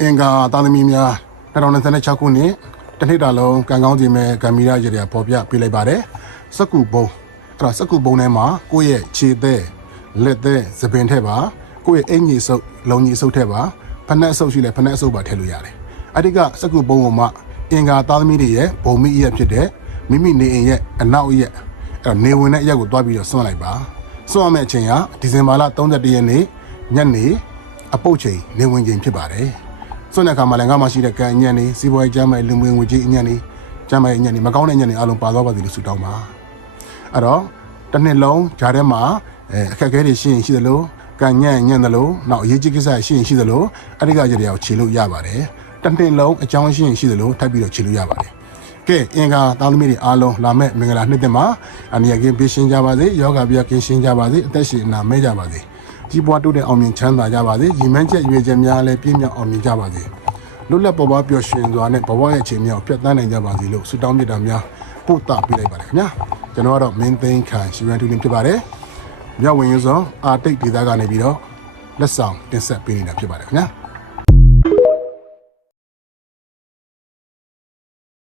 အင်္ဂါသာသမီများ2026ခုနှစ်တစ်နှစ်တာလုံးကံကောင်းခြင်းမဲ့ကံမီရရတဲ့ပေါ်ပြပေးလိုက်ပါတယ်စက္ကူဘုံအဲ့ဒါစက္ကူဘုံထဲမှာကိုယ့်ရဲ့ခြေသေးလက်သေးသပင်ထက်ပါကိုယ့်ရဲ့အင်ကြီးစုပ်လုံကြီးစုပ်ထက်ပါဖက်နှက်စုပ်ရှိလဲဖက်နှက်စုပ်ပါထည့်လို့ရတယ်အဲ့ဒီကစက္ကူဘုံပေါ်မှာအင်္ဂါသာသမီတွေရဲ့ဘုံမိရက်ဖြစ်တဲ့မိမိနေအိမ်ရဲ့အနောက်ရက်အဲ့နေဝင်တဲ့အရက်ကိုတွားပြီးတော့ဆွန့်လိုက်ပါဆွန့်ရမယ့်အချိန်ကဒီဇင်ဘာလ31ရက်နေ့ညနေအပုတ်ချိန်နေဝင်ချိန်ဖြစ်ပါတယ်ဆွန့်တဲ့အခါမှာလည်းငါမှရှိတဲ့ကံအညံ့နေစီးပွားရေးကျမ်းမာရေးလူငွေငွေကြီးအညံ့နေကျမ်းမာရေးအညံ့နေမကောင်းတဲ့အညံ့နေအလုံးပါသွားပါစေလို့ဆုတောင်းပါအဲ့တော့တစ်နှစ်လုံးဂျားထဲမှာအခက်အခဲတွေရှိရင်ရှိသလိုကံညံ့သလိုနောက်အရေးကြီးကိစ္စရှိရင်ရှိသလိုအဲ့ဒီကကြတဲ့အောင်ခြေလို့ရပါတယ်တစ်နှစ်လုံးအကြောင်းရှိရင်ရှိသလိုထပ်ပြီးတော့ခြေလို့ရပါတယ်ကဲအင်္ဂါသားသမီးတွေအားလုံးလာမဲ့မင်္ဂလာနှစ်သစ်မှာအမြဲကင်းပေးရှင်းကြပါစေယောဂဗျာကင်းရှင်းကြပါစေအသက်ရှင်အနာမဲကြပါစေကြီးပွားတိုးတဲ့အောင်မြင်ချမ်းသာကြပါစေညီမန်းချက်ရွေချက်များလည်းပြည့်မြောက်အောင်မြင်ကြပါစေလွတ်လပ်ပေါ်ပါပျော်ရွှင်စွာနဲ့ဘဝရဲ့အချိန်မြောက်ပြတ်သန်းနိုင်ကြပါစေလို့ဆုတောင်းမြတ်တာများပို့တာပေးလိုက်ပါတယ်ခင်ဗျာကျွန်တော်ကတော့မင်းသိန်းခံရှင်ရန်တူလင်းဖြစ်ပါတယ်မြောက်ဝင်ရုံအာတိတ်ဒေသကနေပြီးတော့လက်ဆောင်တင်ဆက်ပေးနေတာဖြစ်ပါတယ်ခင်ဗျာ